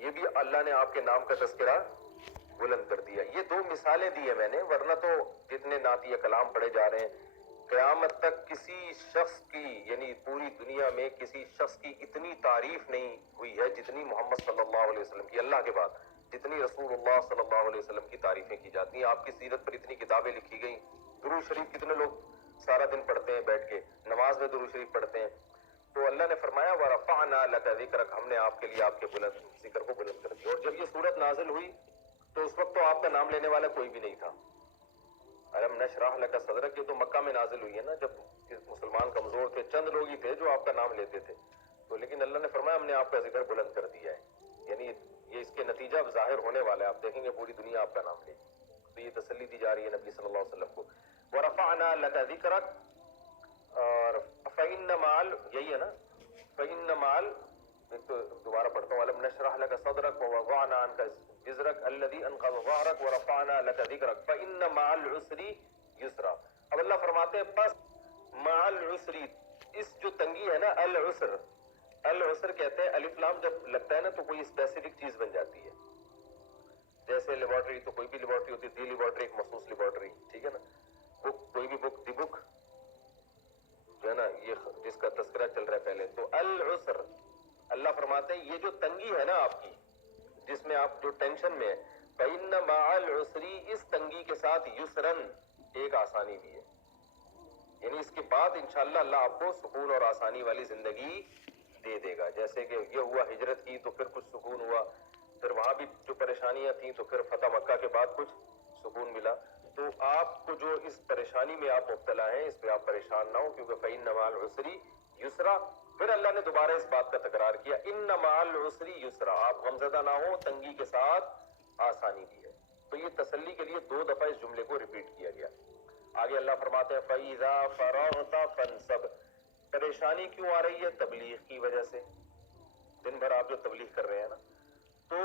یہ بھی اللہ نے آپ کے نام کا تذکرہ بلند کر دیا. یہ دو مثالیں دی ہیں میں نے, ورنہ تو جتنے نعتیہ کلام پڑھے جا رہے ہیں قیامت تک کسی شخص کی, یعنی پوری دنیا میں کسی شخص کی اتنی تعریف نہیں ہوئی ہے جتنی محمد صلی اللہ علیہ وسلم کی, اللہ کے بعد جتنی رسول اللہ صلی اللہ علیہ وسلم کی تعریفیں کی جاتی ہیں. آپ کی سیرت پر اتنی کتابیں لکھی گئیں. درود شریف کتنے لوگ سارا دن پڑھتے ہیں بیٹھ کے, نماز میں درود شریف پڑھتے ہیں. تو اللہ نے فرمایا وَرَفَعْنَا لَكَ ذِكْرَكَ, ہم نے آپ کے لیے آپ کے ذکر کو بلند کر دیا. اور جب یہ صورت نازل ہوئی تو اس وقت تو آپ کا نام لینے والا کوئی بھی نہیں تھا. الم نشرح لک صدرک, یہ تو مکہ میں نازل ہوئی ہے نا, جب مسلمان کمزور تھے, چند لوگ ہی تھے جو آپ کا نام لیتے تھے. تو لیکن اللہ نے فرمایا ہم نے آپ کا ذکر بلند کر دیا ہے. یعنی یہ اس کے نتیجہ اب ظاہر ہونے والا ہے, آپ دیکھیں گے پوری دنیا آپ کا نام لے. تو یہ تسلی دی جا رہی ہے نبی صلی اللہ علیہ وسلم کو. ورفعنا لک ذکرک, اور فإن مع, یہی ہے نا, فإن مع, ایک تو دوبارہ پڑھتا ہوں, الم نشرح لک صدرک ووضعنا عنک وزرک الذی انقض ظہرک ورفعنا لک ذکرک فإن مع العسر یسرا. اب اللہ فرماتے ہیں پس مع العسر, اس جو تنگی ہے نا, العسر, العسر کہتے ہیں الف لام جب لگتا ہے نا تو کوئی اسپیسیفک چیز بن جاتی ہے. جیسے لیبارٹری, تو کوئی بھی لیبارٹری ہوتی ہے, دی لیبارٹری ایک مخصوص لیبارٹری, ٹھیک ہے نا. بک, کوئی بھی بک, دی بک جو ہے نا, یہ جس کا تذکرہ چل رہا ہے پہلے, تو العسر اللہ فرماتے ہیں یہ جو تنگی ہے نا آپ کی, جس میں آپ جو ٹینشن میں ہے, فإن مع العسر, اس تنگی کے ساتھ یسرن, ایک آسانی بھی ہے. یعنی اس کے بعد انشاءاللہ اللہ آپ کو سکون اور آسانی والی زندگی دے دے گا. جیسے کہ یہ ہوا ہجرت کی تو پھر کچھ سکون ہوا, پھر وہاں بھی جو پریشانیاں تھیں تو پھر فتح مکہ کے بعد کچھ سکون ملا. تو آپ کو جو اس پریشانی میں آپ مبتلا ہیں اس پہ آپ پریشان نہ ہو, کیونکہ فإن مع العسر یسرا. پھر اللہ نے دوبارہ اس بات کا تکرار کیا, ان مع العسر یسرا, آپ غمزدہ نہ ہو, تنگی کے ساتھ آسانی بھی ہے. تو یہ تسلی کے لیے دو دفعہ اس جملے کو ریپیٹ کیا گیا. آگے اللہ فرماتے ہیں فَإِذَا فَرَغْتَ فَانْصَبْ, پریشانی کیوں آ رہی ہے؟ تبلیغ کی وجہ سے. دن بھر آپ جو تبلیغ کر رہے ہیں نا, تو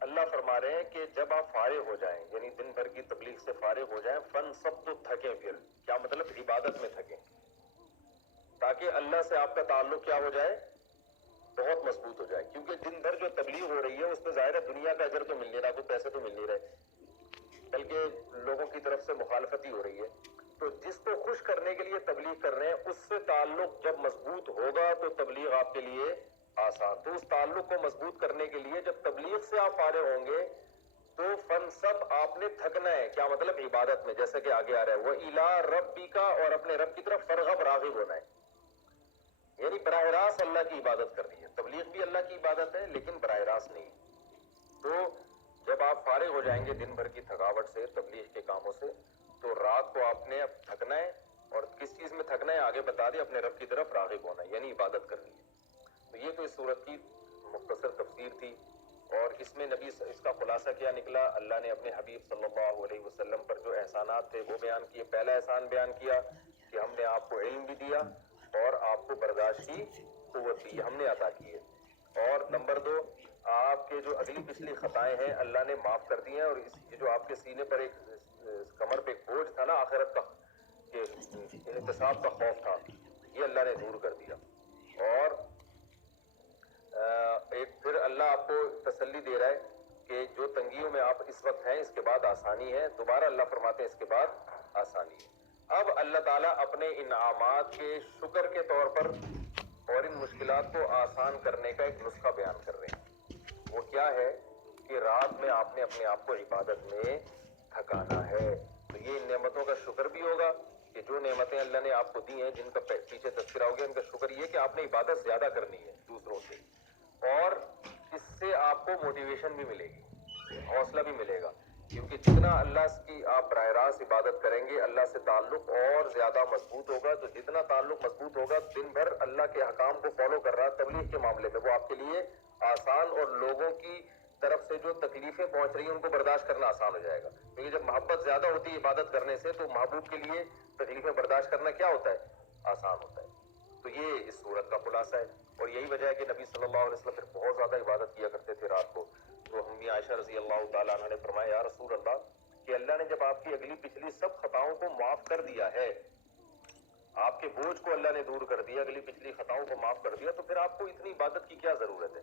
اللہ فرما رہے ہیں کہ جب آپ فارغ ہو جائیں, یعنی دن بھر کی تبلیغ سے فارغ ہو جائیں, فَانْصَبْ, تو تھکیں. پھر کیا مطلب؟ عبادت میں تھکیں, تاکہ اللہ سے آپ کا تعلق کیا ہو جائے؟ بہت مضبوط ہو جائے. کیونکہ دن بھر جو تبلیغ ہو رہی ہے اس میں ظاہر ہے دنیا کا اجر تو مل نہیں رہا, کوئی پیسے تو مل نہیں رہے, بلکہ لوگوں کی طرف سے مخالفت ہی ہو رہی ہے. تو جس کو خوش کرنے کے لیے تبلیغ کر رہے ہیں, اس سے تعلق جب مضبوط ہوگا تو تبلیغ آپ کے لیے آسان. تو اس تعلق کو مضبوط کرنے کے لیے جب تبلیغ سے آپ فارغ ہوں گے تو فنصب, آپ نے تھکنا ہے. کیا مطلب؟ عبادت میں, جیسے کہ آگے آ رہا ہے وَإِلَىٰ رَبِّكَ, اور اپنے رب کی طرف فرغب, راغب ہونا ہے. یعنی براہ راست اللہ کی عبادت کرنی ہے. تبلیغ بھی اللہ کی عبادت ہے لیکن براہ راست نہیں. تو جب آپ فارغ ہو جائیں گے دن بھر کی تھکاوٹ سے, تبلیغ کے کاموں سے, تو رات کو آپ نے اب تھکنا ہے. اور کس چیز میں تھکنا ہے آگے بتا دیں, اپنے رب کی طرف راغب ہونا ہے, یعنی عبادت کرنی ہے. تو یہ تو اس صورت کی مختصر تفسیر تھی. اور اس میں نبی, اس کا خلاصہ کیا نکلا؟ اللہ نے اپنے حبیب صلی اللہ علیہ وسلم پر جو احسانات تھے وہ بیان کیے. پہلا احسان بیان کیا کہ ہم نے آپ کو علم بھی دیا اور آپ کو برداشت کی قوت بھی ہم نے عطا کی ہے. اور نمبر 2, آپ کے جو اگلی پچھلی خطائیں ہیں اللہ نے معاف کر دی ہیں. اور یہ جو آپ کے سینے پر ایک کمر پہ ایک بوجھ تھا نا آخرت کا, کہ احتساب کا خوف تھا, یہ اللہ نے دور کر دیا. اور ایک پھر اللہ آپ کو تسلی دے رہا ہے کہ جو تنگیوں میں آپ اس وقت ہیں اس کے بعد آسانی ہے. دوبارہ اللہ فرماتے ہیں اس کے بعد آسانی ہے. اب اللہ تعالیٰ اپنے انعامات کے شکر کے طور پر اور ان مشکلات کو آسان کرنے کا ایک نسخہ بیان کر رہے ہیں. وہ کیا ہے کہ رات میں آپ نے اپنے آپ کو عبادت میں تھکانا ہے. تو یہ ان نعمتوں کا شکر بھی ہوگا کہ جو نعمتیں اللہ نے آپ کو دی ہیں, جن کا پیچھے تذکرہ ہو گیا, ان کا شکر یہ کہ آپ نے عبادت زیادہ کرنی ہے دوسروں سے. اور اس سے آپ کو موٹیویشن بھی ملے گی, حوصلہ بھی ملے گا, کیونکہ جتنا اللہ کی آپ براہ راست عبادت کریں گے اللہ سے تعلق اور زیادہ مضبوط ہوگا. تو جتنا تعلق مضبوط ہوگا, دن بھر اللہ کے حکام کو فالو کر رہا تبلیغ کے معاملے میں, وہ آپ کے لیے آسان, اور لوگوں کی طرف سے جو تکلیفیں پہنچ رہی ہیں ان کو برداشت کرنا آسان ہو جائے گا. کیونکہ جب محبت زیادہ ہوتی ہے عبادت کرنے سے تو محبوب کے لیے تکلیفیں برداشت کرنا کیا ہوتا ہے؟ آسان ہوتا ہے. تو یہ اس صورت کا خلاصہ ہے. اور یہی وجہ ہے کہ نبی صلی اللہ علیہ وسلم پھر بہت زیادہ عبادت کیا کرتے تھے رات کو. تو امی عائشہ رضی اللہ تعالیٰ عنہ نے فرمایا یا رسول اللہ, کہ اللہ نے جب آپ کی اگلی پچھلی سب خطاؤں کو معاف کر دیا ہے, آپ کے بوجھ کو اللہ نے دور کر دیا, اگلی پچھلی خطاؤں کو معاف کر دیا, تو پھر آپ کو اتنی عبادت کی کیا ضرورت ہے؟